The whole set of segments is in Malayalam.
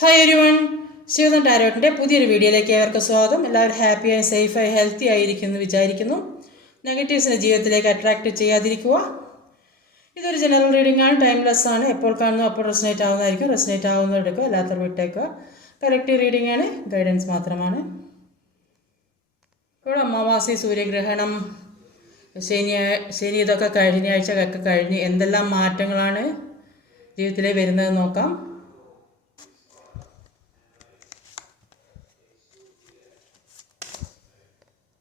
ഹായ് എവരിവൺ, ശിവദൻ ടാരോട്ടിൻ്റെ പുതിയൊരു വീഡിയോയിലേക്ക് ഏവർക്കും സ്വാഗതം. എല്ലാവരും ഹാപ്പിയായി സേഫായി ഹെൽത്തി ആയിരിക്കുന്നു വിചാരിക്കുന്നു. നെഗറ്റീവ്സിനെ ജീവിതത്തിലേക്ക് അട്രാക്റ്റ് ചെയ്യാതിരിക്കുക. ഇതൊരു ജനറൽ റീഡിംഗ് ആണ്, ടൈംലെസ് ആണ്. എപ്പോൾ കാണുന്നു അപ്പോൾ റെസനേറ്റ് ആവുന്നതായിരിക്കും. റെസനേറ്റ് ആവുന്നത് എടുക്കുക, അല്ലാത്തവർ വിട്ടേക്കുക. കറക്റ്റ് റീഡിംഗ് ആണ്, ഗൈഡൻസ് മാത്രമാണ്. ഇപ്പോൾ അമാവാസി, സൂര്യഗ്രഹണം, ശനി ഇതൊക്കെ ശനിയാഴ്ചയൊക്കെ കഴിഞ്ഞ് എന്തെല്ലാം മാറ്റങ്ങളാണ് ജീവിതത്തിലേക്ക് വരുന്നത് നോക്കാം.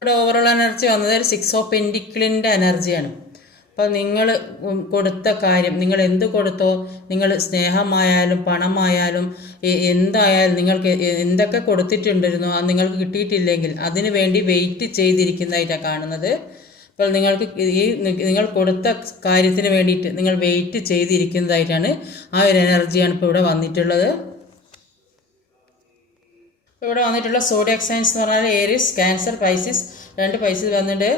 ഇവിടെ ഓവറോൾ എനർജി വന്നത് ഒരു 6 ഓഫ് പെൻറ്റിക്കിളിൻ്റെ എനർജിയാണ്. അപ്പോൾ നിങ്ങൾ കൊടുത്ത കാര്യം, നിങ്ങൾ എന്ത് കൊടുത്തോ, നിങ്ങൾ സ്നേഹമായാലും പണമായാലും എന്തായാലും നിങ്ങൾക്ക് എന്തൊക്കെ കൊടുത്തിട്ടുണ്ടിരുന്നോ അത് നിങ്ങൾക്ക് കിട്ടിയിട്ടില്ലെങ്കിൽ അതിന് വേണ്ടി വെയിറ്റ് ചെയ്തിരിക്കുന്നതായിട്ടാണ് കാണുന്നത്. അപ്പോൾ നിങ്ങൾക്ക് നിങ്ങൾ കൊടുത്ത കാര്യത്തിന് വേണ്ടിയിട്ട് നിങ്ങൾ വെയിറ്റ് ചെയ്തിരിക്കുന്നതായിട്ടാണ് ആ ഒരു എനർജിയാണ് ഇപ്പോൾ ഇവിടെ വന്നിട്ടുള്ളത്. ഇവിടെ വന്നിട്ടുള്ള സോഡിയാക് സൈൻസ് എന്ന് പറഞ്ഞാൽ ഏരീസ്, ക്യാൻസർ, പൈസിസ്. 2 പൈസിസ് വന്നിട്ട്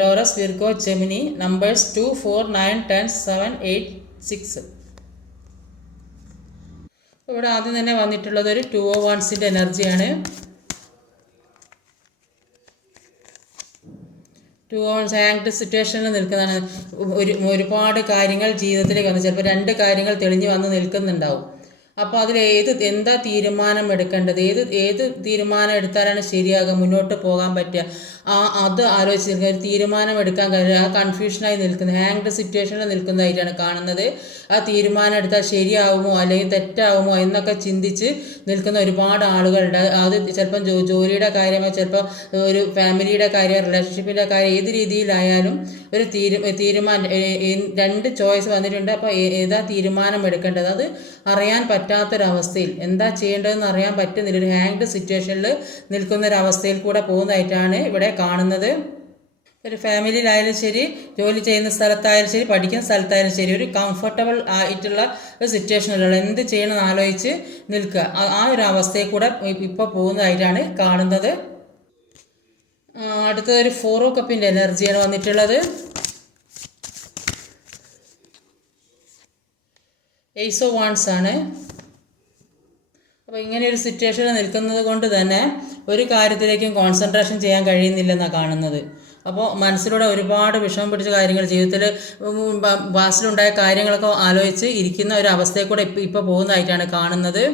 ടോറസ്, വിർഗോ, ജെമിനി. നമ്പേഴ്സ് 2, 4, 9, 10, 7, 8, 6. ഇവിടെ ആദ്യം തന്നെ വന്നിട്ടുള്ളത് ഒരു 2 of Wands എനർജിയാണ്. 2 of Wands ഹാങ്ഡ് സിറ്റുവേഷനിൽ നിൽക്കുന്നതാണ്. ഒരുപാട് കാര്യങ്ങൾ ജീവിതത്തിലേക്ക് വന്ന് ചിലപ്പോൾ 2 കാര്യങ്ങൾ തെളിഞ്ഞ് വന്ന് നിൽക്കുന്നുണ്ടാവും. അപ്പോൾ അതിൽ എന്താ തീരുമാനം എടുക്കേണ്ടത്, ഏത് തീരുമാനം എടുത്താലാണ് ശരിയാകുക, മുന്നോട്ട് പോകാൻ പറ്റുക, അത് ആലോചിച്ച് ഒരു തീരുമാനം എടുക്കാൻ കഴിയില്ല. ആ കൺഫ്യൂഷനായി നിൽക്കുന്ന ഹാങ്ഡ് സിറ്റുവേഷനിൽ നിൽക്കുന്നതായിട്ടാണ് കാണുന്നത്. ആ തീരുമാനം എടുത്താൽ ശരിയാവുമോ അല്ലെങ്കിൽ തെറ്റാവുമോ എന്നൊക്കെ ചിന്തിച്ച് നിൽക്കുന്ന ഒരുപാട് ആളുകളുണ്ട്. അത് ചിലപ്പം ജോലിയുടെ കാര്യമോ, ചിലപ്പോൾ ഒരു ഫാമിലിയുടെ കാര്യം, റിലേഷൻഷിപ്പിൻ്റെ കാര്യം, ഏത് രീതിയിലായാലും ഒരു തീരുമാനം 2 ചോയ്സ് വന്നിട്ടുണ്ട്. അപ്പോൾ ഏതാ തീരുമാനം എടുക്കേണ്ടത് അത് അറിയാൻ പറ്റാത്തൊരവസ്ഥയിൽ, എന്താ ചെയ്യേണ്ടതെന്ന് അറിയാൻ പറ്റുന്നില്ല. ഒരു ഹാങ്ഡ് സിറ്റുവേഷനിൽ നിൽക്കുന്നൊരവസ്ഥയിൽ കൂടെ പോകുന്നതായിട്ടാണ് ഇവിടെ കാണുന്നത്. ഒരു ഫാമിലിയിലായാലും ശരി, ജോലി ചെയ്യുന്ന സ്ഥലത്തായാലും ശരി, പഠിക്കുന്ന സ്ഥലത്തായാലും ശരി, ഒരു കംഫർട്ടബിൾ ആയിട്ടുള്ള ഒരു സിറ്റുവേഷനിലുള്ള എന്ത് ചെയ്യണമെന്ന് ആലോചിച്ച് നിൽക്കുക. ആ ഒരു അവസ്ഥയിൽ കൂടെ ഇപ്പോൾ പോകുന്നതായിട്ടാണ് കാണുന്നത്. അടുത്തതൊരു 4 of Cups എനർജിയാണ് വന്നിട്ടുള്ളത്. Ace of Wands ആണ്. അപ്പോൾ ഇങ്ങനെ ഒരു സിറ്റുവേഷനിൽ നിൽക്കുന്നത് കൊണ്ട് തന്നെ ഒരു കാര്യത്തിലേക്കും കോൺസെൻട്രേഷൻ ചെയ്യാൻ കഴിയുന്നില്ലെന്നാണ് കാണുന്നത്. അപ്പോൾ മനസ്സിലൂടെ ഒരുപാട് വിഷമം പിടിച്ച കാര്യങ്ങൾ, ജീവിതത്തിൽ പാസ്റ്റിലുണ്ടായ കാര്യങ്ങളൊക്കെ ആലോചിച്ച് ഇരിക്കുന്ന ഒരു അവസ്ഥയിൽ കൂടെ ഇപ്പോൾ പോകുന്നതായിട്ടാണ് കാണുന്നത്.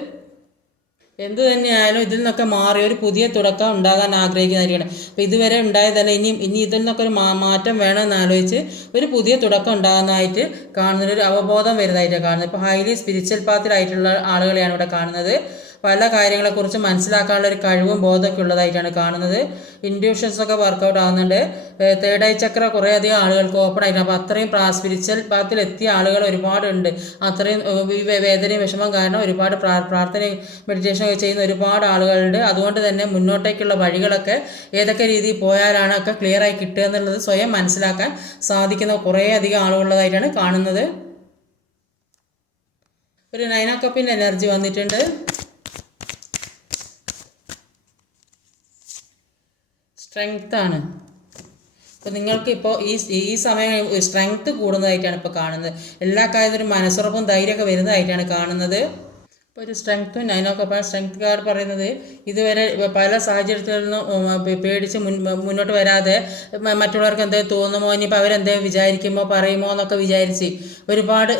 എന്തു തന്നെയായാലും ഇതിൽ നിന്നൊക്കെ മാറി ഒരു പുതിയ തുടക്കം ഉണ്ടാകാൻ ആഗ്രഹിക്കുന്നതായിരിക്കണം. അപ്പോൾ ഇതുവരെ ഉണ്ടായതല്ല, ഇനി ഇതിൽ നിന്നൊക്കെ ഒരു മാറ്റം വേണമെന്ന് ആലോചിച്ച് ഒരു പുതിയ തുടക്കം ഉണ്ടാകുന്നതായിട്ട് കാണുന്നൊരു അവബോധം വരുന്നതായിട്ടാണ് കാണുന്നത്. ഇപ്പോൾ ഹൈലി സ്പിരിച്വൽ പാത്തിലായിട്ടുള്ള ആളുകളെയാണ് ഇവിടെ കാണുന്നത്. പല കാര്യങ്ങളെക്കുറിച്ച് മനസ്സിലാക്കാനുള്ള ഒരു കഴിവും ബോധമൊക്കെ ഉള്ളതായിട്ടാണ് കാണുന്നത്. ഇൻഡ്യൂഷൻസൊക്കെ വർക്കൗട്ട് ആകുന്നുണ്ട്. 3rd eye ചക്ര കുറേയധികം ആളുകൾക്ക് ഓപ്പൺ ആയിട്ടുണ്ട്. അപ്പോൾ അത്രയും സ്പിരിച്വൽ പാത്തിൽ എത്തിയ ആളുകൾ ഒരുപാടുണ്ട്. അത്രയും വേദനയും വിഷമം കാരണം ഒരുപാട് പ്രാർത്ഥനയും മെഡിറ്റേഷനൊക്കെ ചെയ്യുന്ന ഒരുപാട് ആളുകളുണ്ട്. അതുകൊണ്ട് തന്നെ മുന്നോട്ടേക്കുള്ള വഴികളൊക്കെ ഏതൊക്കെ രീതിയിൽ പോയാലാണ് ഒക്കെ ക്ലിയറായി കിട്ടുക എന്നുള്ളത് സ്വയം മനസ്സിലാക്കാൻ സാധിക്കുന്ന കുറേയധികം ആളുകളുള്ളതായിട്ടാണ് കാണുന്നത്. ഒരു 9 of Cups എനർജി വന്നിട്ടുണ്ട്. സ്ട്രെങ്ത് ആണ്. അപ്പോൾ നിങ്ങൾക്ക് ഇപ്പോൾ ഈ സമയം സ്ട്രെങ്ത് കൂടുന്നതായിട്ടാണ് ഇപ്പോൾ കാണുന്നത്. എല്ലാ കാര്യത്തിലും ഒരു മനസ്സുറപ്പും ധൈര്യമൊക്കെ വരുന്നതായിട്ടാണ് കാണുന്നത്. ഇപ്പോൾ ഒരു സ്ട്രെങ്ത്തും 9 of Cups സ്ട്രെങ്ത് കാർഡ് പറയുന്നത് ഇതുവരെ പല സാഹചര്യത്തിൽ നിന്നും പേടിച്ച് മുന്നോട്ട് വരാതെ മറ്റുള്ളവർക്ക് എന്തെങ്കിലും തോന്നുമോ, ഇനിയിപ്പോൾ അവരെന്തെങ്കിലും വിചാരിക്കുമോ പറയുമോ എന്നൊക്കെ വിചാരിച്ച് ഒരുപാട്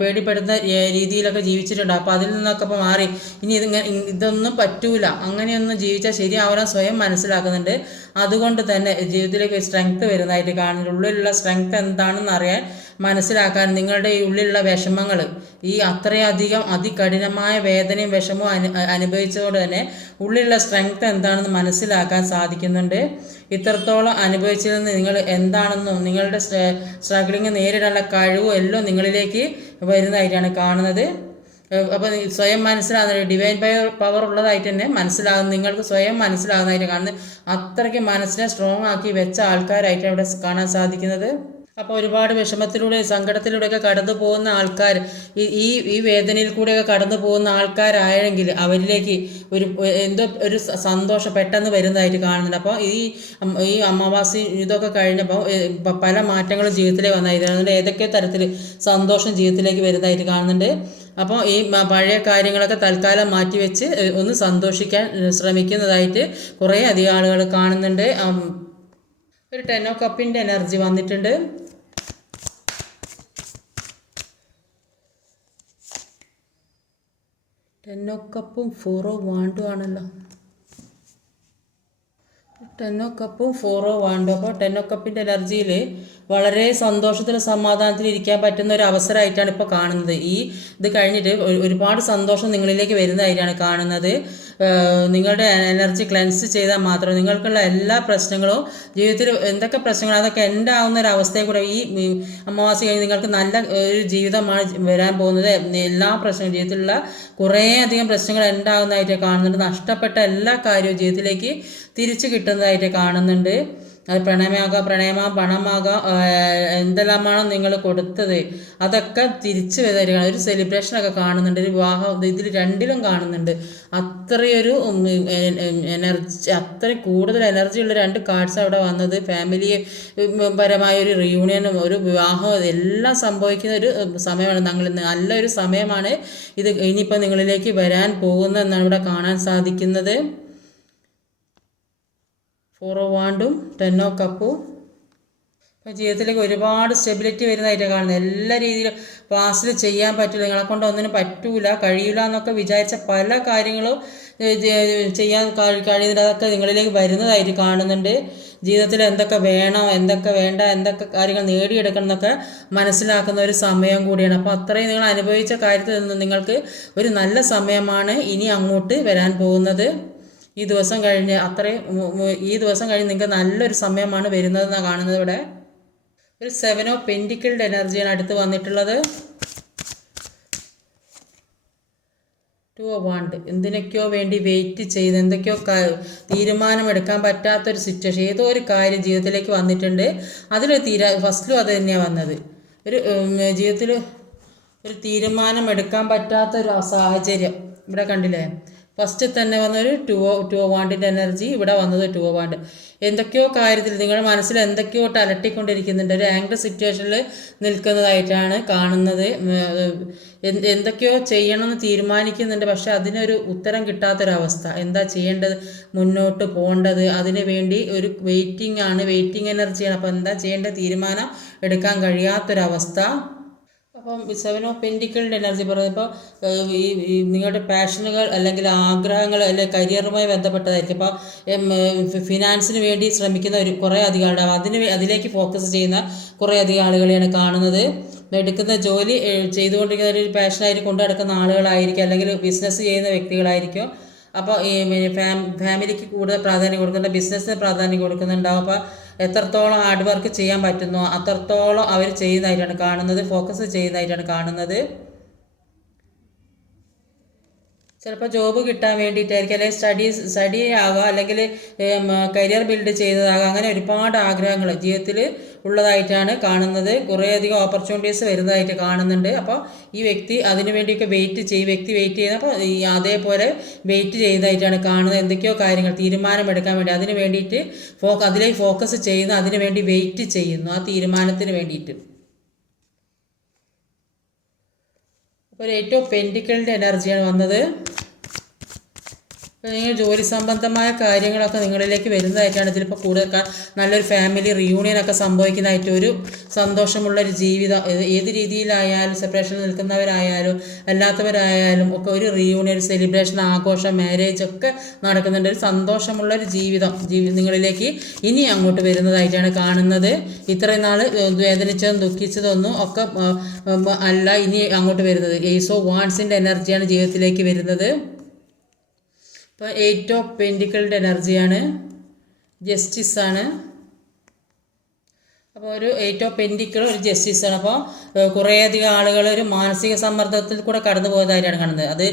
പേടിപ്പെടുന്ന രീതിയിലൊക്കെ ജീവിച്ചിട്ടുണ്ട്. അപ്പോൾ അതിൽ നിന്നൊക്കെ ഇപ്പോൾ മാറി ഇനി ഇതൊന്നും പറ്റൂല, അങ്ങനെയൊന്നും ജീവിച്ചാൽ ശരിയാവാൻ സ്വയം മനസ്സിലാക്കുന്നുണ്ട്. അതുകൊണ്ട് തന്നെ ജീവിതത്തിലേക്ക് സ്ട്രെങ്ത് വരുന്നതായിട്ട് കാണുന്നുണ്ട്. ഉള്ളിലുള്ള സ്ട്രെങ്ത് എന്താണെന്ന് അറിയാൻ മനസ്സിലാക്കാൻ നിങ്ങളുടെ ഈ ഉള്ളിലുള്ള വിഷമങ്ങൾ, ഈ അത്രയധികം അതികഠിനമായ വേദനയും വിഷമവും അനുഭവിച്ചതുകൊണ്ട് തന്നെ ഉള്ളിലുള്ള സ്ട്രെങ്ത് എന്താണെന്ന് മനസ്സിലാക്കാൻ സാധിക്കുന്നുണ്ട്. ഇത്രത്തോളം അനുഭവിച്ചതിൽ നിന്ന് നിങ്ങൾ എന്താണെന്നും നിങ്ങളുടെ സ്ട്രഗ്ലിങ് നേരിടാനുള്ള കഴിവും എല്ലാം നിങ്ങളിലേക്ക് വരുന്നതായിട്ടാണ് കാണുന്നത്. അപ്പോൾ സ്വയം മനസ്സിലാകുന്ന ഡിവൈൻ പവർ ഉള്ളതായിട്ട് തന്നെ മനസ്സിലാകുന്നു, നിങ്ങൾക്ക് സ്വയം മനസ്സിലാകുന്നതായിട്ട് കാണുന്നത്. അത്രയ്ക്ക് മനസ്സിനെ സ്ട്രോങ് ആക്കി വെച്ച ആൾക്കാരായിട്ടാണ് ഇവിടെ കാണാൻ സാധിക്കുന്നത്. അപ്പോൾ ഒരുപാട് വിഷമത്തിലൂടെ സങ്കടത്തിലൂടെയൊക്കെ കടന്നു പോകുന്ന ആൾക്കാർ, ഈ വേദനയിൽ കൂടെയൊക്കെ കടന്നു പോകുന്ന ആൾക്കാരായെങ്കിൽ അവരിലേക്ക് എന്തോ ഒരു സന്തോഷം പെട്ടെന്ന് വരുന്നതായിട്ട് കാണുന്നുണ്ട്. അപ്പോൾ ഈ അമാവാസി ഇതൊക്കെ കഴിഞ്ഞപ്പോൾ പല മാറ്റങ്ങളും ജീവിതത്തിലേക്ക് വന്നായിരുന്നു. അതുകൊണ്ട് ഏതൊക്കെ തരത്തിൽ സന്തോഷം ജീവിതത്തിലേക്ക് വരുന്നതായിട്ട് കാണുന്നുണ്ട്. അപ്പോൾ ഈ പഴയ കാര്യങ്ങളൊക്കെ തൽക്കാലം മാറ്റിവെച്ച് ഒന്ന് സന്തോഷിക്കാൻ ശ്രമിക്കുന്നതായിട്ട് കുറേ അധികം ആളുകൾ കാണുന്നുണ്ട്. ഒരു 10 ഓഫ് കപ്പിൻ്റെ എനർജി വന്നിട്ടുണ്ട്. ടെൻ ഓഫ് കപ്പും 4 ഓഫ് വാണ്ടും ആണല്ലോ. 10 ഓഫ് കപ്പും 4 ഓഫ് വാണ്ടും. അപ്പോൾ 10 ഓഫ് കപ്പിൻ്റെ എനർജിയിൽ വളരെ സന്തോഷത്തിലും സമാധാനത്തിലും ഇരിക്കാൻ പറ്റുന്ന ഒരു അവസരമായിട്ടാണ് ഇപ്പോൾ കാണുന്നത്. ഇത് കഴിഞ്ഞിട്ട് ഒരുപാട് സന്തോഷം നിങ്ങളിലേക്ക് വരുന്നതായിട്ടാണ് കാണുന്നത്. നിങ്ങളുടെ എനർജി ക്ലെൻസ് ചെയ്താൽ മാത്രം നിങ്ങൾക്കുള്ള എല്ലാ പ്രശ്നങ്ങളും ജീവിതത്തിൽ എന്തൊക്കെ പ്രശ്നങ്ങൾ അതൊക്കെ എൻഡ് ആവുന്ന ഒരു അവസ്ഥയെ കൂടെ ഈ അമാവാസി കഴിഞ്ഞ് നിങ്ങൾക്ക് നല്ല ഒരു ജീവിതമാണ് വരാൻ പോകുന്നത്. എല്ലാ പ്രശ്നങ്ങളും ജീവിതത്തിലുള്ള കുറേയധികം പ്രശ്നങ്ങൾ എൻഡ് ആവുന്നതായിട്ട് കാണുന്നുണ്ട്. നഷ്ടപ്പെട്ട എല്ലാ കാര്യവും ജീവിതത്തിലേക്ക് തിരിച്ചു കിട്ടുന്നതായിട്ട് കാണുന്നുണ്ട്. അത് പ്രണയമാകാം പണമാകാം, എന്തെല്ലാമാണോ നിങ്ങൾ കൊടുത്തത് അതൊക്കെ തിരിച്ചു വരികയാണ്. ഒരു സെലിബ്രേഷനൊക്കെ കാണുന്നുണ്ട്, ഒരു വിവാഹം ഇതിൽ രണ്ടിലും കാണുന്നുണ്ട്. അത്രയൊരു എനർജി, അത്രയും കൂടുതൽ എനർജിയുള്ള 2 കാർഡ്സ് അവിടെ വന്നത്. ഫാമിലി പരമായ ഒരു റിയൂണിയനും ഒരു വിവാഹവും എല്ലാം സംഭവിക്കുന്ന ഒരു സമയമാണ്. നല്ലൊരു സമയമാണ് ഇത്. ഇനിയിപ്പോൾ നിങ്ങളിലേക്ക് വരാൻ പോകുന്നതെന്നാണ് ഇവിടെ കാണാൻ സാധിക്കുന്നത്. 4 ഓഫ് വാണ്ടും 10 ഓഫ് കപ്പും. ഇപ്പോൾ ജീവിതത്തിലേക്ക് ഒരുപാട് സ്റ്റെബിലിറ്റി വരുന്നതായിട്ടാണ് കാണുന്നത്. എല്ലാ രീതിയിലും പാസ്റ്റിൽ ചെയ്യാൻ പറ്റില്ല, നിങ്ങളെ കൊണ്ട് ഒന്നിനും പറ്റൂല കഴിയില്ല എന്നൊക്കെ വിചാരിച്ച പല കാര്യങ്ങളും ചെയ്യാൻ കഴിയുന്നില്ല. അതൊക്കെ നിങ്ങളിലേക്ക് വരുന്നതായിട്ട് കാണുന്നുണ്ട്. ജീവിതത്തിൽ എന്തൊക്കെ വേണം എന്തൊക്കെ വേണ്ട എന്തൊക്കെ കാര്യങ്ങൾ നേടിയെടുക്കണം എന്നൊക്കെ മനസ്സിലാക്കുന്ന ഒരു സമയം കൂടിയാണ്. അപ്പോൾ അത്രയും നിങ്ങൾ അനുഭവിച്ച കാര്യത്തിൽ നിന്ന് നിങ്ങൾക്ക് ഒരു നല്ല സമയമാണ് ഇനി അങ്ങോട്ട് വരാൻ പോകുന്നത്. ഈ ദിവസം കഴിഞ്ഞ് നിങ്ങൾക്ക് നല്ലൊരു സമയമാണ് വരുന്നതെന്നാണ് കാണുന്നത്. ഇവിടെ ഒരു 7 ഓഫ് പെൻറ്റിക്കിൾഡ് എനർജിയാണ് അടുത്ത് വന്നിട്ടുള്ളത്. 2 ഓഫ് വാണ്ട്. എന്തിനൊക്കെയോ വേണ്ടി വെയിറ്റ് ചെയ്ത് എന്തൊക്കെയോ തീരുമാനമെടുക്കാൻ പറ്റാത്തൊരു സിറ്റുവേഷൻ, ഏതോ ഒരു കാര്യം ജീവിതത്തിലേക്ക് വന്നിട്ടുണ്ട്. ഫസ്റ്റിലും അത് തന്നെയാണ് വന്നത്. ജീവിതത്തിൽ ഒരു തീരുമാനം എടുക്കാൻ പറ്റാത്തൊരു സാഹചര്യം ഇവിടെ കണ്ടില്ലേ. ഫസ്റ്റ് തന്നെ വന്നൊരു 2 ഓഫ് വാണ്ടിൻ്റെ എനർജി, ഇവിടെ വന്നത് 2 ഓഫ് വാണ്ട്. എന്തൊക്കെയോ കാര്യത്തിൽ നിങ്ങളുടെ മനസ്സിൽ എന്തൊക്കെയോ അലട്ടിക്കൊണ്ടിരിക്കുന്നുണ്ട്. ഒരു ആംഗ്രി സിറ്റുവേഷനിൽ നിൽക്കുന്നതായിട്ടാണ് കാണുന്നത്. എന്തൊക്കെയോ ചെയ്യണമെന്ന് തീരുമാനിക്കുന്നുണ്ട്, പക്ഷെ അതിനൊരു ഉത്തരം കിട്ടാത്തൊരവസ്ഥ. എന്താ ചെയ്യേണ്ടത്, മുന്നോട്ട് പോകേണ്ടത്, അതിന് വേണ്ടി ഒരു വെയിറ്റിംഗ് എനർജിയാണ്. അപ്പോൾ എന്താ ചെയ്യേണ്ടത്, തീരുമാനം എടുക്കാൻ കഴിയാത്തൊരവസ്ഥ. അപ്പം 7 ഓഫ് പെൻറ്റിക്കിൾഡ് എനർജി പറയുമ്പോൾ നിങ്ങളുടെ പാഷനുകൾ അല്ലെങ്കിൽ ആഗ്രഹങ്ങൾ അല്ലെങ്കിൽ കരിയറുമായി ബന്ധപ്പെട്ടതായിരിക്കും. ഇപ്പോൾ ഫിനാൻസിന് വേണ്ടി ശ്രമിക്കുന്ന കുറേ അധികം ആളുകൾ, അതിലേക്ക് ഫോക്കസ് ചെയ്യുന്ന കുറേ അധികം ആളുകളെയാണ് കാണുന്നത്. എടുക്കുന്ന ജോലി ചെയ്തുകൊണ്ടിരിക്കുന്ന ഒരു പാഷനായിട്ട് കൊണ്ടു നടക്കുന്ന ആളുകളായിരിക്കും, അല്ലെങ്കിൽ ബിസിനസ് ചെയ്യുന്ന വ്യക്തികളായിരിക്കും. അപ്പോൾ ഈ ഫാമിലിക്ക് കൂടുതൽ പ്രാധാന്യം കൊടുക്കുന്നുണ്ട്, ബിസിനസ്സിന് പ്രാധാന്യം കൊടുക്കുന്നുണ്ടാവും. അപ്പോൾ എത്രത്തോളം ഹാർഡ് വർക്ക് ചെയ്യാൻ പറ്റുന്നോ അത്രത്തോളം അവർ ചെയ്യുന്നതായിട്ടാണ് കാണുന്നത്, ഫോക്കസ് ചെയ്യുന്നതായിട്ടാണ് കാണുന്നത്. ചിലപ്പോൾ ജോബ് കിട്ടാൻ വേണ്ടിയിട്ടായിരിക്കും, അല്ലെങ്കിൽ സ്റ്റഡി ആകാം, അല്ലെങ്കിൽ കരിയർ ബിൽഡ് ചെയ്തതാകാം. അങ്ങനെ ഒരുപാട് ആഗ്രഹങ്ങൾ ജീവിതത്തിൽ ഉള്ളതായിട്ടാണ് കാണുന്നത്. കുറേയധികം ഓപ്പർച്യൂണിറ്റീസ് വരുന്നതായിട്ട് കാണുന്നുണ്ട്. അപ്പോൾ ഈ വ്യക്തി അതിനു വേണ്ടിയൊക്കെ വെയിറ്റ് ചെയ്യുന്ന അപ്പോൾ അതേപോലെ വെയിറ്റ് ചെയ്യുന്നതായിട്ടാണ് കാണുന്നത്. എന്തൊക്കെയോ കാര്യങ്ങൾ തീരുമാനമെടുക്കാൻ വേണ്ടി അതിന് വേണ്ടിയിട്ട് അതിലേക്ക് ഫോക്കസ് ചെയ്യുന്നു, അതിനു വേണ്ടി വെയിറ്റ് ചെയ്യുന്നു, ആ തീരുമാനത്തിന് വേണ്ടിയിട്ട്. ഒരു 8 ഓഫ് പെൻറ്റിക്കിൾഡ് എനർജിയാണ് വന്നത്. നിങ്ങൾ ജോലി സംബന്ധമായ കാര്യങ്ങളൊക്കെ നിങ്ങളിലേക്ക് വരുന്നതായിട്ടാണ്. ഇതിലിപ്പോൾ കൂടുതൽ നല്ലൊരു ഫാമിലി റിയൂണിയനൊക്കെ സംഭവിക്കുന്നതായിട്ട്, ഒരു സന്തോഷമുള്ളൊരു ജീവിതം ഏത് രീതിയിലായാലും, സെപ്പറേഷനിൽ നിൽക്കുന്നവരായാലും അല്ലാത്തവരായാലും ഒക്കെ ഒരു റിയൂണിയൻ, ഒരു സെലിബ്രേഷൻ, ആഘോഷം, മാരേജ് ഒക്കെ നടക്കുന്നുണ്ട്. ഒരു സന്തോഷമുള്ളൊരു ജീവിതം നിങ്ങളിലേക്ക് ഇനി അങ്ങോട്ട് വരുന്നതായിട്ടാണ് കാണുന്നത്. ഇത്രയും നാൾ വേദനിച്ചതും ദുഃഖിച്ചതൊന്നും ഒക്കെ അല്ല ഇനി അങ്ങോട്ട് വരുന്നത്. ഏസ് ഓഫ് വാണ്ട്സിൻ്റെ എനർജിയാണ് ജീവിതത്തിലേക്ക് വരുന്നത്. ഇപ്പോൾ 8 ഓഫ് പെൻറ്റിക്കിൾഡ് എനർജിയാണ്, ജസ്റ്റിസാണ്. അപ്പോൾ ഒരു 8 ഓഫ് പെൻറ്റിക്കിൾ ഒരു ജസ്റ്റിസാണ്. അപ്പോൾ കുറേയധികം ആളുകൾ ഒരു മാനസിക സമ്മർദ്ദത്തിൽ കൂടെ കടന്നു പോകുന്നതായിട്ടാണ് കാണുന്നത്. അത്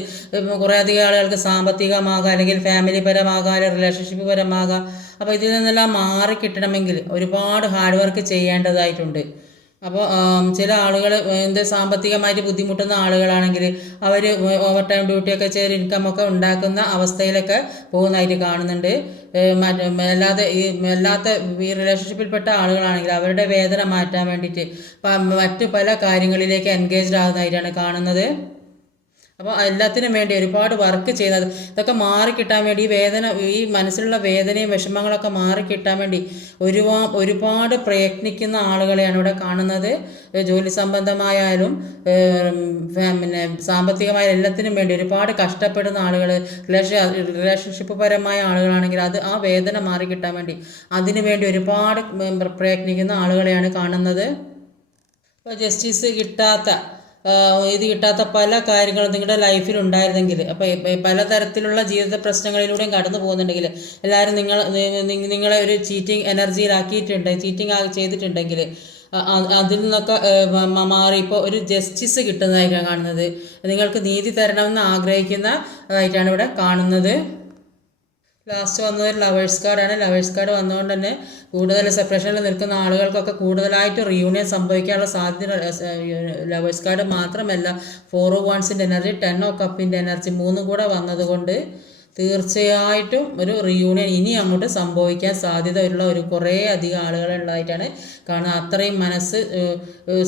കുറേയധികം ആളുകൾക്ക് സാമ്പത്തികമാകാം, അല്ലെങ്കിൽ ഫാമിലി പരമാകാം, അല്ലെങ്കിൽ റിലേഷൻഷിപ്പ് പരമാകാം. അപ്പോൾ ഇതിൽ നിന്നെല്ലാം മാറി കിട്ടണമെങ്കിൽ ഒരുപാട് ഹാർഡ് വർക്ക് ചെയ്യേണ്ടതായിട്ടുണ്ട്. അപ്പോൾ ചില ആളുകൾ സാമ്പത്തികമായിട്ട് ബുദ്ധിമുട്ടുന്ന ആളുകളാണെങ്കിൽ അവർ ഓവർ ടൈം ഡ്യൂട്ടിയൊക്കെ ചെയ്ത് ഇൻകമൊക്കെ ഉണ്ടാക്കുന്ന അവസ്ഥയിലൊക്കെ പോകുന്നതായിട്ട് കാണുന്നുണ്ട്. അല്ലാത്ത ഈ റിലേഷൻഷിപ്പിൽപ്പെട്ട ആളുകളാണെങ്കിൽ അവരുടെ വേദന മാറ്റാൻ വേണ്ടിയിട്ട് മറ്റു പല കാര്യങ്ങളിലേക്ക് എൻഗേജ്ഡ് ആകുന്നതായിട്ടാണ് കാണുന്നത്. അപ്പോൾ എല്ലാത്തിനും വേണ്ടി ഒരുപാട് വർക്ക് ചെയ്യുന്നത്, ഇതൊക്കെ മാറിക്കിട്ടാൻ വേണ്ടി ഈ മനസ്സിലുള്ള വേദനയും വിഷമങ്ങളൊക്കെ മാറിക്കിട്ടാൻ വേണ്ടി ഒരുപാട് പ്രയത്നിക്കുന്ന ആളുകളെയാണ് ഇവിടെ കാണുന്നത്. ജോലി സംബന്ധമായാലും പിന്നെ സാമ്പത്തികമായ എല്ലാത്തിനും വേണ്ടി ഒരുപാട് കഷ്ടപ്പെടുന്ന ആളുകൾ, റിലേഷൻഷിപ്പ് പരമായ ആളുകളാണെങ്കിൽ ആ വേദന മാറിക്കിട്ടാൻ വേണ്ടി അതിനു വേണ്ടി ഒരുപാട് പ്രയത്നിക്കുന്ന ആളുകളെയാണ് കാണുന്നത്. ഇപ്പോൾ ജസ്റ്റിസ് കിട്ടാത്ത പല കാര്യങ്ങളും നിങ്ങളുടെ ലൈഫിൽ ഉണ്ടായിരുന്നെങ്കിൽ, അപ്പോൾ പലതരത്തിലുള്ള ജീവിത പ്രശ്നങ്ങളിലൂടെയും കടന്നു പോകുന്നുണ്ടെങ്കിൽ, എല്ലാവരും നിങ്ങളെ ഒരു ചീറ്റിംഗ് ചെയ്തിട്ടുണ്ടെങ്കിൽ അതിൽ നിന്നൊക്കെ മാറി ഇപ്പോൾ ഒരു ജസ്റ്റിസ് കിട്ടുന്നതായിട്ടാണ് കാണുന്നത്. നിങ്ങൾക്ക് നീതി തരണമെന്ന് ആഗ്രഹിക്കുന്നതായിട്ടാണ് ഇവിടെ കാണുന്നത്. ലാസ്റ്റ് വന്നത് ലവേഴ്സ് കാർഡാണ്. ലവേഴ്സ് കാർഡ് വന്നുകൊണ്ട് തന്നെ കൂടുതൽ സെപ്പറേഷനിൽ നിൽക്കുന്ന ആളുകൾക്കൊക്കെ കൂടുതലായിട്ട് റീയൂണിയൻ സംഭവിക്കാനുള്ള സാധ്യത ലവേഴ്സ് കാർഡ് മാത്രമല്ല, 4 ഓഫ് വൺസിൻ്റെ എനർജി, 10 ഓഫ് കപ്പിൻ്റെ എനർജി 3 കൂടെ വന്നതുകൊണ്ട് തീർച്ചയായിട്ടും ഒരു റീയൂണിയൻ ഇനി അങ്ങോട്ട് സംഭവിക്കാൻ സാധ്യതയുള്ള കുറേ അധികം ആളുകളുള്ളതായിട്ടാണ് കാണുന്നത്. അത്രയും മനസ്സ്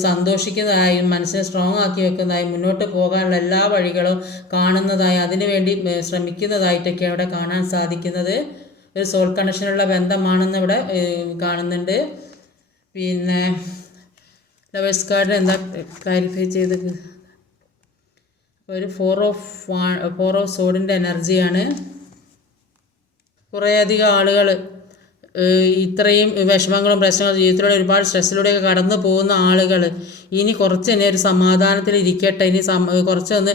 സന്തോഷിക്കുന്നതായും മനസ്സിനെ സ്ട്രോങ് ആക്കി വെക്കുന്നതായും മുന്നോട്ട് പോകാനുള്ള എല്ലാ വഴികളും കാണുന്നതായി അതിനുവേണ്ടി ശ്രമിക്കുന്നതായിട്ടൊക്കെയാണ് ഇവിടെ കാണാൻ സാധിക്കുന്നത്. ഒരു സോൾ കണക്ഷനുള്ള ബന്ധമാണെന്ന് ഇവിടെ കാണുന്നുണ്ട്. പിന്നെ ലവേഴ്സ് കാർഡ് എന്താ ക്ലാരിഫൈ ചെയ്ത് ഒരു 4 ഓഫ് സോഡിൻ്റെ എനർജിയാണ്. കുറേയധികം ആളുകൾ ഇത്രയും വിഷമങ്ങളും പ്രശ്നങ്ങളും ജീവിതത്തിലൂടെ ഒരുപാട് സ്ട്രെസ്സിലൂടെയൊക്കെ കടന്നു പോകുന്ന ആളുകൾ ഇനി കുറച്ച് തന്നെ ഒരു സമാധാനത്തിൽ ഇരിക്കട്ടെ, ഇനി കുറച്ചൊന്ന്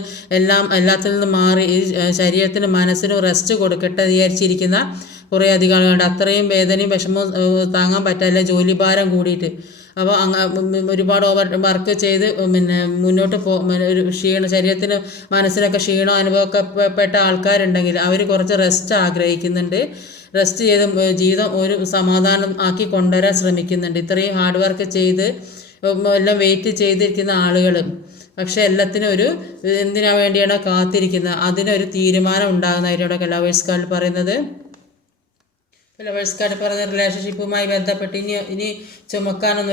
എല്ലാത്തിൽ നിന്നും മാറി ഈ ശരീരത്തിനും മനസ്സിനും റെസ്റ്റ് കൊടുക്കട്ടെ വിചാരിച്ചിരിക്കുന്ന കുറേ അധികം ആളുകളുണ്ട്. അത്രയും വേദനയും വിഷമവും താങ്ങാൻ പറ്റില്ല, ജോലിഭാരം കൂടിയിട്ട്. അപ്പോൾ ഒരുപാട് വർക്ക് ചെയ്ത് മുന്നോട്ട് ഒരു ശരീരത്തിന് മനസ്സിനൊക്കെ ക്ഷീണം അനുഭവപ്പെട്ട ആൾക്കാരുണ്ടെങ്കിൽ അവർ കുറച്ച് റെസ്റ്റ് ആഗ്രഹിക്കുന്നുണ്ട്. റെസ്റ്റ് ചെയ്ത് ജീവിതം ഒരു സമാധാനം ആക്കി കൊണ്ടുവരാൻ ശ്രമിക്കുന്നുണ്ട്. ഇത്രയും ഹാർഡ് വർക്ക് ചെയ്ത് എല്ലാം വെയിറ്റ് ചെയ്തിരിക്കുന്ന ആളുകൾ പക്ഷേ എല്ലാത്തിനും എന്തിനാ വേണ്ടിയാണ് കാത്തിരിക്കുന്നത്, അതിനൊരു തീരുമാനം ഉണ്ടാകുന്നതായിട്ടൊക്കെ ലവേഴ്സ് കാർഡിൽ പറയുന്നത്. ലവേഴ്സ് കാർഡ് പറഞ്ഞ റിലേഷൻഷിപ്പുമായി ബന്ധപ്പെട്ട് ഇനി ചുമക്കാനൊന്നും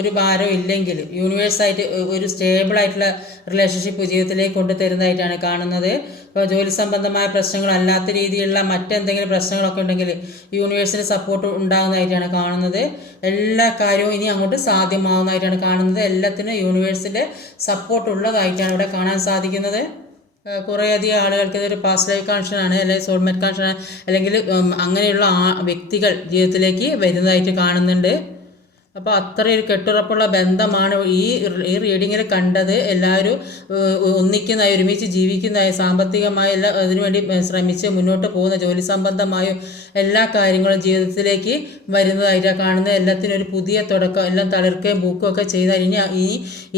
ഒരു ഭാരവും ഇല്ലെങ്കിൽ യൂണിവേഴ്സായിട്ട് ഒരു സ്റ്റേബിളായിട്ടുള്ള റിലേഷൻഷിപ്പ് ജീവിതത്തിലേക്ക് കൊണ്ടുതരുന്നതായിട്ടാണ് കാണുന്നത്. ഇപ്പോൾ ജോലി സംബന്ധമായ പ്രശ്നങ്ങളല്ലാത്ത രീതിയിലുള്ള മറ്റെന്തെങ്കിലും പ്രശ്നങ്ങളൊക്കെ ഉണ്ടെങ്കിൽ യൂണിവേഴ്സിന് സപ്പോർട്ട് ഉണ്ടാകുന്നതായിട്ടാണ് കാണുന്നത്. എല്ലാ കാര്യവും ഇനി അങ്ങോട്ട് സാധ്യമാവുന്നതായിട്ടാണ് കാണുന്നത്. എല്ലാത്തിനും യൂണിവേഴ്സിൻ്റെ സപ്പോർട്ട് ഉള്ളതായിട്ടാണ് ഇവിടെ കാണാൻ സാധിക്കുന്നത്. കുറേയധികം ആളുകൾക്ക് ഇതൊരു പാസ്റ്റ് ലൈഫ് കണക്ഷനാണ്, അല്ലെങ്കിൽ സോൾമേറ്റ് കണക്ഷനാണ്, അല്ലെങ്കിൽ അങ്ങനെയുള്ള വ്യക്തികൾ ജീവിതത്തിലേക്ക് വരുന്നതായിട്ട് കാണുന്നുണ്ട്. അപ്പോൾ അത്രയൊരു കെട്ടുറപ്പുള്ള ബന്ധമാണ് ഈ റീഡിങ്ങിൽ കണ്ടത്. എല്ലാവരും ഒന്നിക്കുന്നതായി, ഒരുമിച്ച് ജീവിക്കുന്നതായി, സാമ്പത്തികമായി എല്ലാം അതിനുവേണ്ടി ശ്രമിച്ച് മുന്നോട്ട് പോകുന്ന ജോലി സംബന്ധമായും എല്ലാ കാര്യങ്ങളും ജീവിതത്തിലേക്ക് വരുന്നതായിട്ടാണ് കാണുന്നത്. എല്ലാത്തിനും ഒരു പുതിയ തുടക്കം, എല്ലാം തളിർക്കുകയും പൂക്കുകയും ഒക്കെ ചെയ്താൽ ഇനി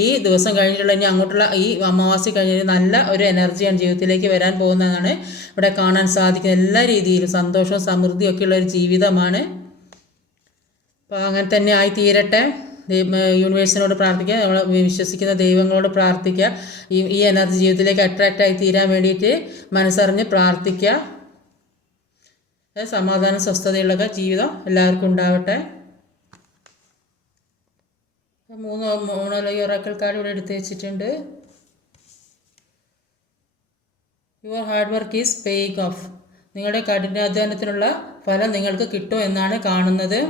ഈ ദിവസം കഴിഞ്ഞിട്ടുള്ള ഇനി അങ്ങോട്ടുള്ള ഈ അമാവാസി കഴിഞ്ഞ നല്ല ഒരു എനർജിയാണ് ജീവിതത്തിലേക്ക് വരാൻ പോകുന്നതാണ് ഇവിടെ കാണാൻ സാധിക്കുന്നത്. എല്ലാ രീതിയിലും സന്തോഷവും സമൃദ്ധിയും ഒക്കെയുള്ള ഒരു ജീവിതമാണ്. അപ്പോൾ അങ്ങനെ തന്നെ ആയി തീരട്ടെ. യൂണിവേഴ്സിനോട് പ്രാർത്ഥിക്കുക, നമ്മൾ വിശ്വസിക്കുന്ന ദൈവങ്ങളോട് പ്രാർത്ഥിക്കുക. ഈ എനർജി ജീവിതത്തിലേക്ക് അട്രാക്റ്റ് ആയി തീരാൻ വേണ്ടിയിട്ട് മനസ്സറിഞ്ഞ് പ്രാർത്ഥിക്കുക. സമാധാനം സ്വസ്ഥതയുള്ള ജീവിതം എല്ലാവർക്കും ഉണ്ടാവട്ടെ. 3 ഒറാക്കിൾ കാർഡ് ഇവിടെ എടുത്ത് വെച്ചിട്ടുണ്ട്. Your hard work is paying of. നിങ്ങളുടെ കഠിനാധ്വാനത്തിനുള്ള ഫലം നിങ്ങൾക്ക് കിട്ടും എന്നാണ് കാണുന്നത്.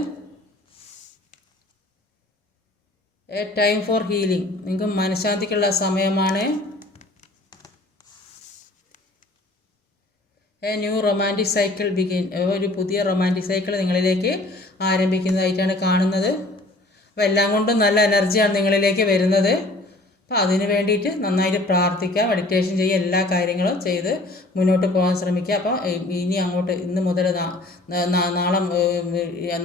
A time for healing. നിങ്ങൾക്ക് മനഃശാന്തിക്കുള്ള സമയമാണ്. A new romantic cycle begin. ഒരു പുതിയ റൊമാൻറ്റിക് സൈക്കിൾ നിങ്ങളിലേക്ക് ആരംഭിക്കുന്നതായിട്ടാണ് കാണുന്നത്. അപ്പോൾ എല്ലാം കൊണ്ടും നല്ല എനർജിയാണ് നിങ്ങളിലേക്ക് വരുന്നത്. അപ്പോൾ അതിന് വേണ്ടിയിട്ട് നന്നായിട്ട് പ്രാർത്ഥിക്കുക, മെഡിറ്റേഷൻ ചെയ്യുക, എല്ലാ കാര്യങ്ങളും ചെയ്ത് മുന്നോട്ട് പോകാൻ ശ്രമിക്കുക. അപ്പോൾ ഇനി അങ്ങോട്ട് ഇന്ന് മുതൽ നാളെ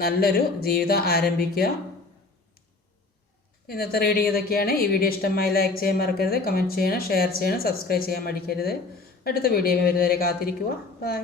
നല്ലൊരു ജീവിതം ആരംഭിക്കുക. ഇന്നത്തെ റീഡിങ് ഇതൊക്കെയാണ്. ഈ വീഡിയോ ഇഷ്ടമായി ലൈക്ക് ചെയ്യാൻ മറക്കരുത്, കമൻറ്റ് ചെയ്യണം, ഷെയർ ചെയ്യണം, സബ്സ്ക്രൈബ് ചെയ്യാൻ മടിക്കരുത്. അടുത്ത വീഡിയോ വരുന്നവരെ കാത്തിരിക്കുക. ബൈ.